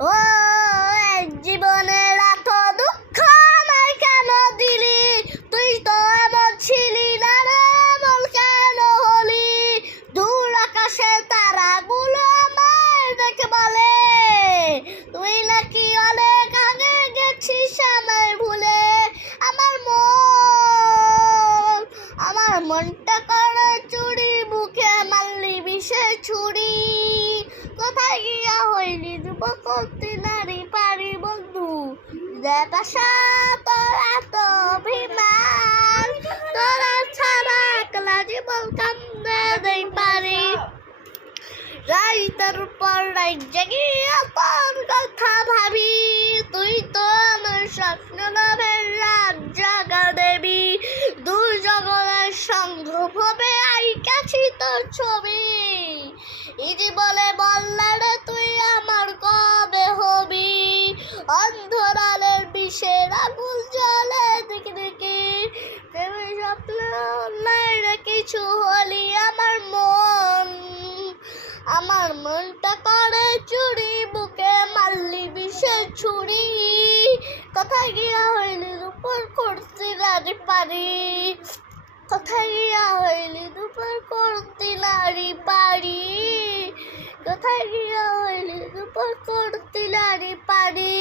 ও জীবনের এত দুঃখ আমায় কেন দিলি? তুই তো এমন ছিলি না রে, এমন কেন হলি? দূর আকাশে তারাগুলো আমায় দেখে বলে তুই নাকি অনেক আগে গেছিস আমায় ভুলে। আমার মনটা করে চুরি, বুকে মারলি বিষে ছুরি। কোথায় গিয়া হইলি যুবকতি নারী পারি বন্ধু? দেবাসা তোর এত অভিমান, তোরা ছাড়া একলা জীবন কান্দে দেই পারি। রাইতের পর রাইত জাগিয়া তোর কথা ভাবি, তুই তো আমার স্বপ্ন নামের রাত জাগা দেবী। দূর জগতের সংঘ হবে আইকাছি তোর ছবি। ইজি বলে বললে রে তুই আমার কবে হবি? অন্ধরালের বিষের আগুন জ্বলে দেখি দেখি, প্রেমের স্বপ্ন নাই রে কিছু হলি। আমার মনটা করে চুরি, বুকে মারলি বিষের ছুরি। কোথায় গিয়া হইলি দুপুর করতে নারী পারি? কোথায় গিয়া হইলি দুপুর করতে নারী পারি? কোথায় গিয়া হইলি দুপুর করতে নারী পারি?